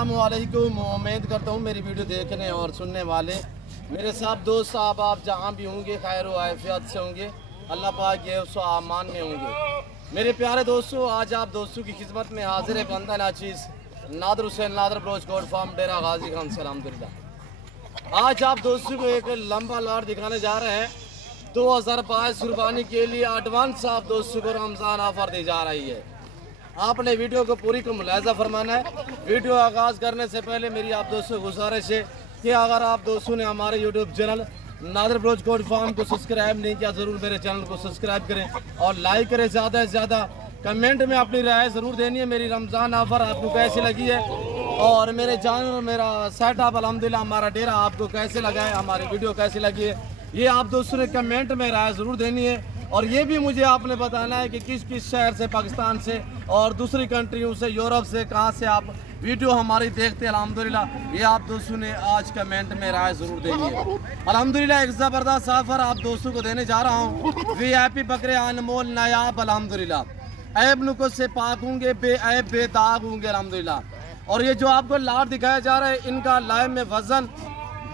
अस्सलाम वालेकुम। उम्मीद करता हूँ मेरी वीडियो देखने और सुनने वाले मेरे सब दोस्त साहब आप जहाँ भी होंगे खैर व आफियत से होंगे, अल्लाह पाक के उस आमान में होंगे। मेरे प्यारे दोस्तों, आज आप दोस्तों की खिदमत में हाजिर है बंदा नाचीज़ Nadir Hussain Nadir broach coat farm Dera Ghazi Khan से अल्हम्दुलिल्लाह। आज आप दोस्तों को एक लंबा लाट दिखाने जा रहे हैं। 2022 कुर्बानी के लिए एडवांस आप दोस्तों को रमज़ान ऑफर दी जा रही है। आपने वीडियो को पूरी को मुलाहिजा फरमाना है। वीडियो आगाज़ करने से पहले मेरी आप दोस्तों को गुजारिश है कि अगर आप दोस्तों ने हमारे YouTube channel Nadar broach coat farm को सब्सक्राइब नहीं किया, ज़रूर मेरे चैनल को सब्सक्राइब करें और लाइक करें। ज़्यादा से ज़्यादा कमेंट में अपनी राय ज़रूर देनी है। मेरी रमज़ान ऑफ़र आपको कैसी लगी है और मेरे जानवर मेरा सेटअप अल्हम्दुलिल्लाह हमारा डेरा आपको कैसे लगा है, हमारी वीडियो कैसी लगी है, ये आप दोस्तों ने कमेंट में राय ज़रूर देनी है। और ये भी मुझे आपने बताना है कि किस किस शहर से, पाकिस्तान से और दूसरी कंट्रियों से, यूरोप से, कहाँ से आप वीडियो हमारी देखते हैं अल्हम्दुलिल्लाह। ये आप दोस्तों ने आज कमेंट में राय ज़रूर देनी है। अल्हम्दुलिल्लाह एक ज़बरदस्त ऑफर आप दोस्तों को देने जा रहा हूँ। VIP बकरे अनमोल नायाब अल्हम्दुलिल्लाह, ऐब नुक़्स से पाक होंगे, बेऐब बेदाग होंगे अल्हम्दुलिल्लाह। और ये जो आपको लाट दिखाया जा रहा है, इनका लाइव में वज़न,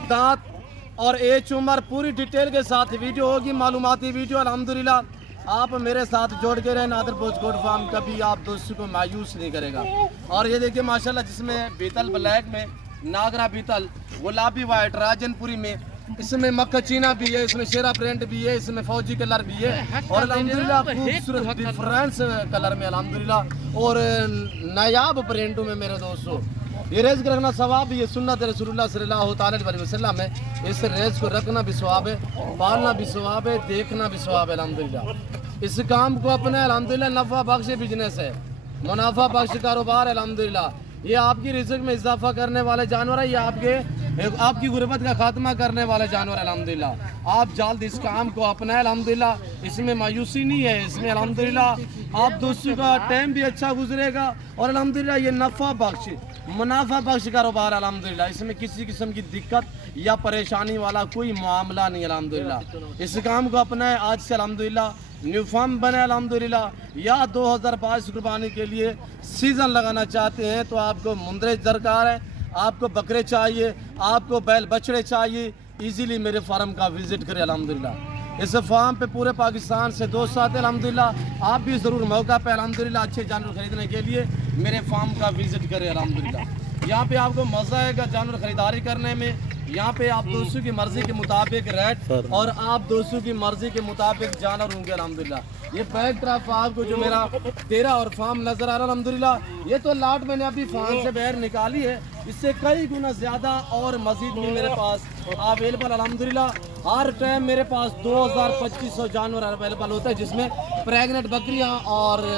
दांत और एज उम्र पूरी डिटेल के साथ वीडियो होगी, मालूमाती वीडियो अल्हम्दुलिल्लाह। आप मेरे साथ जोड़ के रहे। नादर ब्रोच कोट फार्म कभी आप दोस्तों को मायूस नहीं करेगा। और ये देखिए माशाल्लाह, जिसमें बीतल ब्लैक में, नागरा बीतल, गुलाबी वाइट, राजनपुरी में, इसमें मक्का चीना भी है, इसमें शेरा प्रिंट भी है, इसमें फौजी कलर भी है और अल्हम्दुलिल्लाह खूबसूरत डिफरेंस कलर में अल्हम्दुलिल्लाह और नायाब प्रिंटों में मेरे दोस्तों। ये रेस को रखना सवाब भी है, सुन्नत रसूलुल्लाह सल्लल्लाहु अलैहि वसल्लम है। इस रेस को रखना भी सवाब है, पालना भी सवाब है, देखना भी सवाब है अल्हम्दुलिल्लाह। इस काम को अपने अल्हम्दुलिल्लाह नफ़ा बख्श बिजनेस है, मुनाफा बख्श कारोबार है अल्हम्दुलिल्लाह। ये आपकी रिज़्क़ में इजाफा करने वाले जानवर है, ये आपकी गुर्बत का खात्मा करने वाले जानवर अल्हम्दुलिल्लाह। आप जल्द इस काम को अपनाएं अल्हम्दुलिल्लाह। इसमें मायूसी नहीं है, इसमें अल्हम्दुलिल्लाह आप दोस्तों का टाइम भी अच्छा गुजरेगा और अल्हम्दुलिल्लाह ये नफ़ा बख्श, मुनाफा बख्श कारोबार अल्हम्दुलिल्लाह। इसमें किसी किस्म की दिक्कत या परेशानी वाला कोई मामला नहीं अल्हम्दुलिल्लाह। इस काम को अपनाएं आज से अल्हम्दुलिल्लाह। न्यू फार्म बने अल्हम्दुलिल्लाह। या 2022 कुर्बानी के लिए सीज़न लगाना चाहते हैं तो आपको मुंदरे दरकार है, आपको बकरे चाहिए, आपको बैल बछड़े चाहिए, इजीली मेरे फार्म का विज़िट करें अल्हम्दुलिल्लाह। इस फार्म पे पूरे पाकिस्तान से दोस्त आते हैं अल्हम्दुलिल्लाह। आप भी ज़रूर मौका पे अल्हम्दुलिल्लाह अच्छे जानवर खरीदने के लिए मेरे फार्म का विज़िट करें अल्हम्दुलिल्लाह। यहाँ पे आपको मज़ा आएगा जानवर ख़रीदारी करने में। यहाँ पे आप दोस्तों की मर्ज़ी के मुताबिक रेट और आप दोस्तों की मर्ज़ी के मुताबिक जानवर होंगे अल्हम्दुलिल्लाह। ये बैक तरफ आपको जो मेरा डेरा और फार्म नज़र आ रहा है अल्हम्दुलिल्लाह, ये तो लाट मैंने अभी फार्म से बाहर निकाली है, इससे कई गुना ज़्यादा और मज़ीद भी मेरे पास अवेलेबल अल्हम्दुलिल्लाह। हर टाइम मेरे पास 2000-2500 जानवर अवेलेबल होता है, जिसमें प्रेगनेंट बकरियाँ और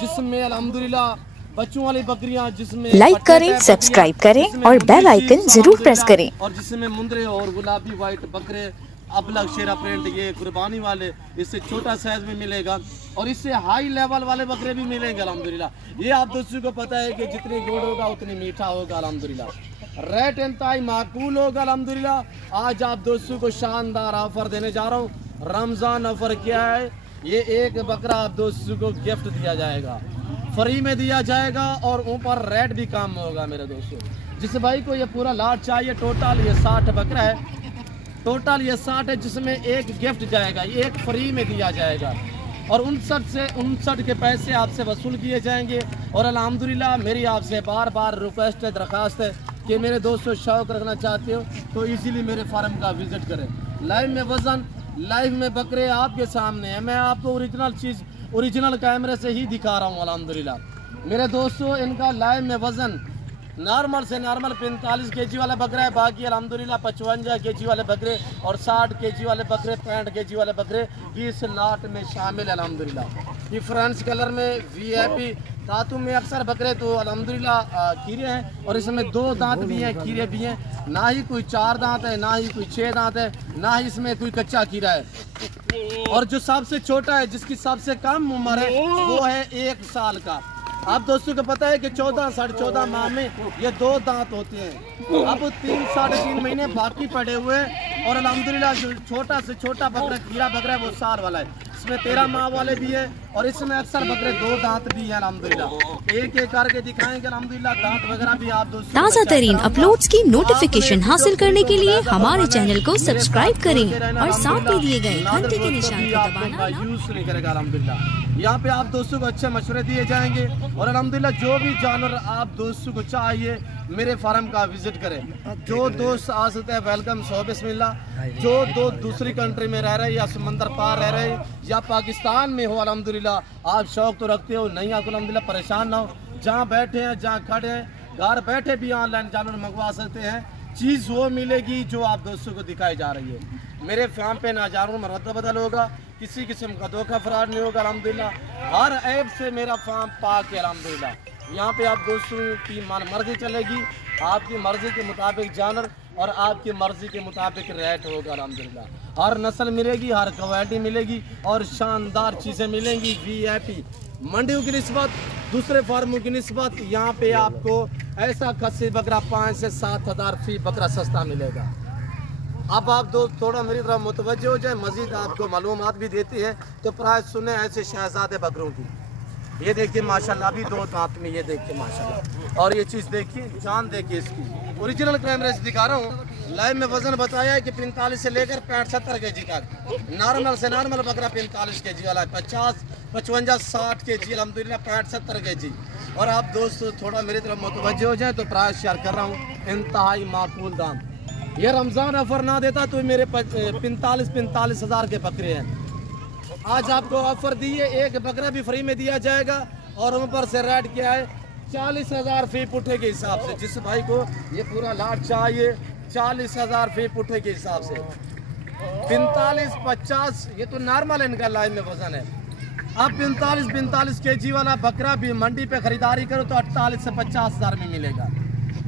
जिसमें अल्हम्दुलिल्लाह बच्चों वाली बकरियां, जिसमें लाइक करें, सब्सक्राइब करें और बेल आइकन जरूर प्रेस करें। और जिसमें मुंदरे और गुलाबी वाइट बकरे, अबलग शेरा प्रिंट, ये कुर्बानी वाले, इससे छोटा साइज में मिलेगा और इससे हाई लेवल वाले बकरे भी मिलेंगे अल्हम्दुलिल्लाह। ये आप दोस्तों को पता है कि जितनी गुड़ होगा उतनी मीठा होगा अल्हम्दुलिल्लाह। रेट इंतहाई माकूल होगा अल्हम्दुलिल्लाह। आज आप दोस्तों को शानदार ऑफर देने जा रहा हूँ। रमज़ान ऑफर क्या है? ये एक बकरा आप दोस्तों को गिफ्ट दिया जाएगा, फ्री में दिया जाएगा और ऊपर रेट भी कम होगा मेरे दोस्तों। जिस भाई को ये पूरा लाट चाहिए, टोटल ये 60 बकरा है, टोटल ये 60 है, जिसमें एक गिफ्ट जाएगा, एक फ्री में दिया जाएगा और 59 के पैसे आपसे वसूल किए जाएंगे। और अल्हम्दुलिल्लाह मेरी आपसे बार बार रिक्वेस्ट है, दरख्वास्त है कि मेरे दोस्तों शौक़ रखना चाहते हो तो इजीली मेरे फार्म का विज़िट करें। लाइव में वज़न, लाइव में बकरे आपके सामने है। मैं आपको ओरिजिनल चीज़ ओरिजिनल कैमरे से ही दिखा रहा हूँ अल्हम्दुलिल्लाह। मेरे दोस्तों इनका लाइव में वज़न नॉर्मल से नॉर्मल 45 kg वाला बकरा है, बाकी अल्हम्दुलिल्लाह 55 kg वाले बकरे और 60 kg वाले बकरे, 65 kg वाले बकरे भी इस लाट में शामिल है अल्हम्दुलिल्लाह। डिफरेंस कलर में VIP दांतों में अक्सर बकरे तो अल्हम्दुलिल्लाह कीरे हैं और इसमें 2 दांत भी हैं, कीरे भी हैं। ना ही कोई 4 दांत है, ना ही कोई 6 दांत है, ना ही इसमें कोई कच्चा कीरा है। और जो सबसे छोटा है, जिसकी सबसे कम उम्र है, वो है 1 साल का। आप दोस्तों को पता है कि 14-14.5 माह में ये 2 दांत होते हैं। अब 3-3.5 महीने बाकी पड़े हुए और अल्हम्दुलिल्लाह जो छोटा से छोटा बकरा, कीड़ा बकरा है, वो साल वाला है। इसमें 13 माह वाले भी हैं और इसमें अक्सर बकरे 2 दांत भी हैं अल्हम्दुलिल्लाह। एक एक करके दिखाएंगे अल्हम्दुलिल्लाह, दांत वगैरह भी आप दोस्तों ताज़ा तरीन अपलोड्स की नोटिफिकेशन हासिल करने के लिए हमारे चैनल को सब्सक्राइब करें और साथ में दिए गए घंटे के निशान को दबाना यूज नहीं करेगा अल्हम्दुलिल्लाह। यहाँ पे आप दोस्तों को अच्छे मशवरे दिए जाएंगे और अल्हम्दुलिल्लाह जो भी जानवर आप दोस्तों को चाहिए मेरे फार्म का विजिट करें। जो दोस्त आ सकते हैं वेलकम, सो बिस्मिल्लाह। जो दोस्त दूसरी कंट्री में रह रहे या समंदर पार रह रहे या पाकिस्तान में हो अल्हम्दुलिल्लाह, आप शौक तो रखते हो, नहीं आपको अल्हम्दुलिल्लाह परेशान ना हो। जहाँ बैठे हैं, जहाँ खड़े हैं, घर बैठे भी ऑनलाइन जानवर मंगवा सकते हैं। चीज़ वो मिलेगी जो आप दोस्तों को दिखाई जा रही है। मेरे फार्म पे ना जानवर मरतब बदल होगा, किसी किस्म का धोखा फराड नहीं होगा अल्हम्दुलिल्लाह। हर ऐप से मेरा फार्म पाक है अल्हम्दुलिल्लाह। यहाँ पे आप दोस्तों की मर्जी चलेगी, आपकी मर्जी के मुताबिक जानवर और आपकी मर्जी के मुताबिक रेट होगा अल्हम्दुलिल्लाह। हर नस्ल मिलेगी, हर क्वालिटी मिलेगी और शानदार चीज़ें मिलेंगी। VIP मंडियों की निस्बत, दूसरे फार्मों की निस्बत यहाँ पे आपको ऐसा खस्सी बकरा 5 से 7 हज़ार फी बकरा सस्ता मिलेगा। अब आप दोस्त थोड़ा मेरी तरफ मुतवज्जो हो जाए, मज़ीद आपको मालूमात भी देती है तो प्राइस सुने ऐसे शहजादे बकरों की। ये देखिए माशाल्लाह, अभी 2 दांत में, ये देखिए माशाल्लाह। और ये चीज़ देखिए, जान देखिए इसकी, ओरिजिनल कैमरे से दिखा रहा हूँ। लाइव में वजन बताया है कि 45 से लेकर 65-70 kg तक। नॉर्मल से नॉर्मल बकरा 45 kg वाला है, 50, 55, 60 kg अल्हम्दुलिल्लाह, 65-70 kg। और आप दोस्तों थोड़ा मेरी तरफ मुतवज्जो हो जाए तो प्राइस शेयर कर रहा हूँ इंतहाई माकूल दाम। ये रमज़ान ऑफर ना देता तो मेरे 45 हज़ार के बकरे हैं। आज आपको ऑफर दी है, एक बकरा भी फ्री में दिया जाएगा और ऊपर से रेट क्या है 40 हज़ार फी पुठे के हिसाब से। जिस भाई को ये पूरा लाट चाहिए 40 हज़ार फी पुठे के हिसाब से। 45-50 ये तो नॉर्मल इनका लाइन में वजन है। अब 45 kg वाला बकरा भी मंडी पे खरीदारी करो तो 48 से 50 हज़ार में मिलेगा।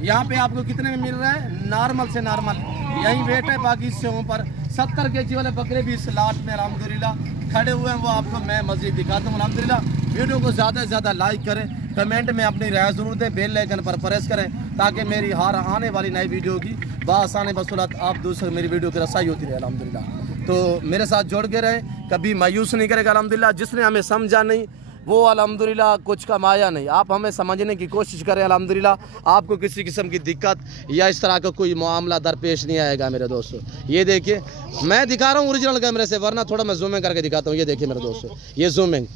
यहाँ पे आपको कितने में मिल रहा है? नॉर्मल से नॉर्मल यही वेट है, बाकी इससे ऊपर 70 kg वाले बकरे भी इस लाट में अल्हम्दुलिल्लाह खड़े हुए हैं, वो आपको मैं मज़ीद दिखाता हूँ अल्हम्दुलिल्लाह। वीडियो को ज़्यादा से ज़्यादा लाइक करें, कमेंट में अपनी राय ज़रूर दें, बेल आइकन पर प्रेस करें ताकि मेरी हर आने वाली नई वीडियो की बासानी बसूलत आप दूसरे मेरी वीडियो की रसाई होती रहे अल्हम्दुलिल्लाह। तो मेरे साथ जोड़ के रहें, कभी मायूस नहीं करेगा अल्हम्दुलिल्लाह। जिसने हमें समझा नहीं वो अल्हम्दुलिल्लाह कुछ कमाया नहीं। आप हमें समझने की कोशिश करें अल्हम्दुलिल्लाह, आपको किसी किस्म की दिक्कत या इस तरह का कोई मामला दरपेश नहीं आएगा मेरे दोस्तों। ये देखिए मैं दिखा रहा हूँ ओरिजिनल कैमरे से, वरना थोड़ा मैं जूमिंग करके दिखाता हूँ। ये देखिए मेरे दोस्तों, ये जूमिंग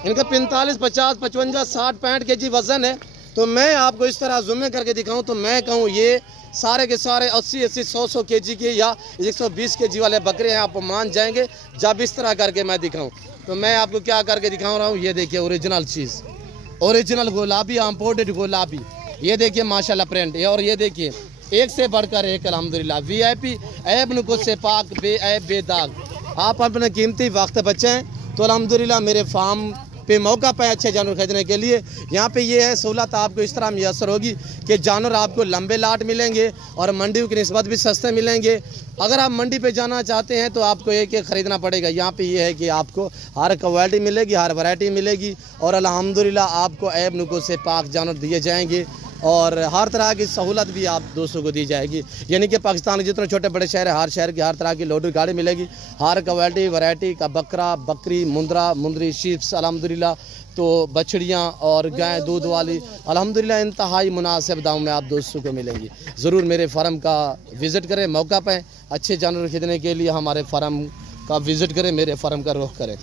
इनका 45, 50, 55, 60, 65 kg वजन है। तो मैं आपको इस तरह जूमिंग करके दिखाऊँ तो मैं कहूँ ये सारे के सारे 80, 100 kg के या 120 kg वाले बकरे हैं। आप मान जाएंगे जब इस तरह करके मैं दिखाऊँ। तो मैं आपको क्या करके दिखा रहा हूँ, ये देखिए ओरिजिनल चीज़, ओरिजिनल गुलाबी, इम्पोर्टेड गुलाबी। ये देखिए माशाल्लाह प्रिंट, और ये देखिए एक से बढ़कर एक अल्हम्दुलिल्लाह। VIP ऐब नुकुस से पाक, बेऐब बेदाग। आप अपने कीमती वक्त बचाएं तो अल्हम्दुलिल्लाह मेरे फार्म पे मौका पाए अच्छे जानवर खरीदने के लिए। यहाँ पे ये है सहूलत आपको इस तरह मैसर होगी कि जानवर आपको लंबे लाट मिलेंगे और मंडियों की निस्बत भी सस्ते मिलेंगे। अगर आप मंडी पे जाना चाहते हैं तो आपको एक एक ख़रीदना पड़ेगा। यहाँ पे ये है कि आपको हर क्वालिटी मिलेगी, हर वैरायटी मिलेगी और अल्हम्दुलिल्लाह आपको ऐब नुकुस से पाक जानवर दिए जाएंगे और हर तरह की सहूलत भी आप दोस्तों को दी जाएगी। यानी कि पाकिस्तान के जितने छोटे बड़े शहर है, हर शहर की हर तरह की लोडर गाड़ी मिलेगी, हर क्वालिटी वैरायटी का बकरा, बकरी, मुंद्रा, मुंदरी, शीप्स अल्हम्दुलिल्लाह, तो बछड़ियाँ और गाय दूध वाली अल्हम्दुलिल्लाह इंतहाई मुनासिब दाम में आप दोस्तों को मिलेंगी। ज़रूर मेरे फार्म का विज़िट करें, मौका पाएँ अच्छे जानवर खरीदने के लिए हमारे फार्म का विज़िट करें, मेरे फार्म का रुख करें।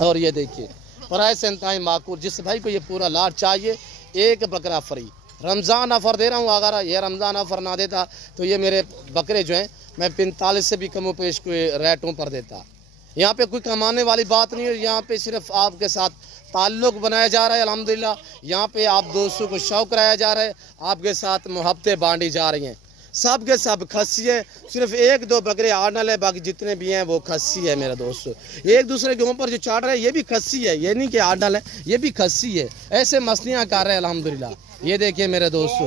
और ये देखिए प्राइस इंतहाई माकूल। जिस भाई को ये पूरा लाट चाहिए एक बकरा फ्री। रमज़ान ऑफ़र दे रहा हूँ, अगर ये रमज़ान ऑफ़र ना देता तो ये मेरे बकरे जो हैं मैं 45 से भी कम पेश कोई रेटों पर देता। यहाँ पे कोई कमाने वाली बात नहीं है, यहाँ पे सिर्फ आपके साथ ताल्लुक़ बनाया जा रहा है अल्हम्दुलिल्लाह। यहाँ पे आप दोस्तों को शौक़ कराया जा रहा है, आपके साथ मोहब्बतें बांटी जा रही हैं। सब के सब खस्सी है, सिर्फ 1-2 बकरे आड़नल है, बाकी जितने भी हैं वो खस्सी है मेरे दोस्तों। एक दूसरे के ऊपर जो चाट रहे हैं ये भी खस्सी है, ये नहीं कि आड़नल है, ये भी खस्सी है। ऐसे मछलियाँ कर रहे हैं अल्हम्दुलिल्लाह। ये देखिए मेरे दोस्तों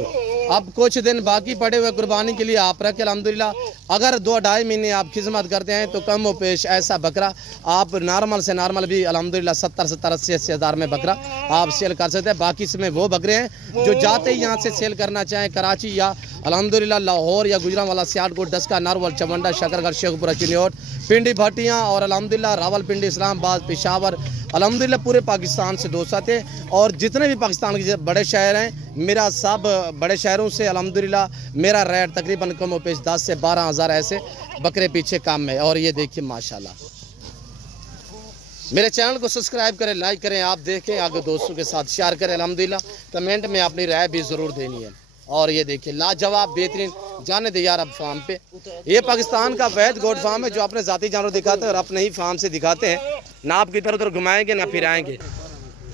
अब कुछ दिन बाकी पड़े हुए कुर्बानी के लिए आप रखें अल्हम्दुलिल्लाह। अगर 2-2.5 महीने आप खिदमत करते हैं तो कम व पेश ऐसा बकरा आप नॉर्मल से नॉर्मल भी अल्हम्दुलिल्लाह 70-80 हज़ार में बकरा आप सेल कर सकते हैं। बाकी इसमें वो बकरे हैं जो जाते ही यहाँ से सेल करना चाहें कराची या अल्हम्दुलिल्लाह लाहौर या गुजरांवाला, सियालकोट, डस्का, नारवल, चवंडा, शकरगढ़, शेखपुरा, चिन्योट, पिंडी, भटियाँ और अल्हम्दुलिल्लाह रावलपिंडी, इस्लामाबाद, पेशावर, अल्हम्दुलिल्लाह पूरे पाकिस्तान से दोस्त आते हैं। और जितने भी पाकिस्तान के बड़े शहर हैं, मेरा सब बड़े शहरों से अल्हम्दुलिल्लाह मेरा रेट तकरीबन कम व पेश 10 से 12 हज़ार ऐसे बकरे पीछे काम में। और ये देखिए माशाल्लाह, मेरे चैनल को सब्सक्राइब करें, लाइक करें, आप देखें, आगे दोस्तों के साथ शेयर करें अल्हम्दुलिल्लाह। कमेंट में अपनी राय भी ज़रूर देनी है। और ये देखिए लाजवाब बेहतरीन, जाने दे यार अब फार्म पे। ये पाकिस्तान का वैद गोट फार्म है जो अपने ज़ाती जानवर दिखाते हैं और अपने ही फार्म से दिखाते हैं, ना आपकी इधर उधर घुमाएंगे ना फिराएंगे।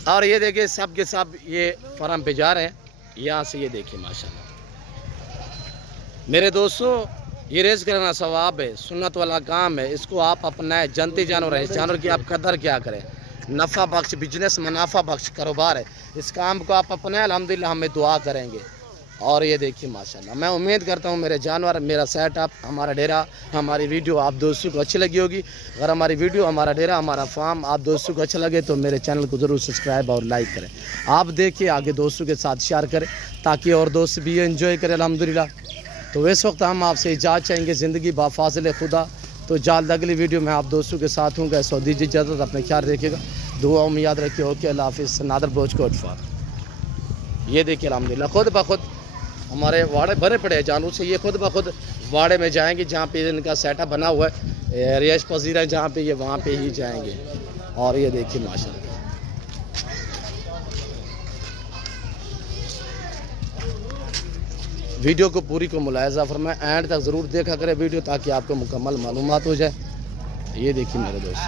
और ये देखिए सब के सब ये फार्म पे जा रहे हैं यहाँ से। ये देखिए माशाल्लाह मेरे दोस्तों, ये रेस करना सवाब है, सुन्नत वाला काम है, इसको आप अपनाएं। जनती जानवर है, इस जानवर की आप कदर क्या करें। नफ़ा बख्श बिजनेस, मुनाफा बख्श कारोबार है, इस काम को आप अपनाएं। अल्हम्दुलिल्लाह हमें दुआ करेंगे। और ये देखिए माशाल्लाह, मैं उम्मीद करता हूँ मेरे जानवर, मेरा सेटअप, हमारा डेरा, हमारी वीडियो आप दोस्तों को अच्छी लगी होगी। अगर हमारी वीडियो, हमारा डेरा, हमारा फार्म आप दोस्तों को अच्छा लगे तो मेरे चैनल को ज़रूर सब्सक्राइब और लाइक करें। आप देखिए, आगे दोस्तों के साथ शेयर करें ताकि और दोस्त भी एंजॉय करें अल्हम्दुलिल्लाह। तो इस वक्त हम आपसे इजाज़त चाहेंगे, ज़िंदगी बाफाज़िल खुदा। तो जल्द अगली वीडियो में आप दोस्तों के साथ हूँ। सऊदी जी इजाज़त, अपने ख्याल रखिएगा, दुआओं में याद रखिए। ओके, अल्लाह हाफ़िज़। Nadar broach coat farm. ये देखिए अल्हम्दुलिल्लाह खुद ब खुद हमारे वाड़े भरे पड़े हैं जानवरों से। ये खुद ब खुद वाड़े में जाएंगे जहाँ पे इनका सेटअप बना हुआ है, रिहाइश पजीर है जहाँ पे, ये वहाँ पे ही जाएंगे। और ये देखिए माशाल्लाह, वीडियो को पूरी को मुलाहिज़ा फरमाएं, एंड तक ज़रूर देखा करें वीडियो ताकि आपको मुकम्मल मालूमात हो जाए। ये देखिए मेरे दोस्त।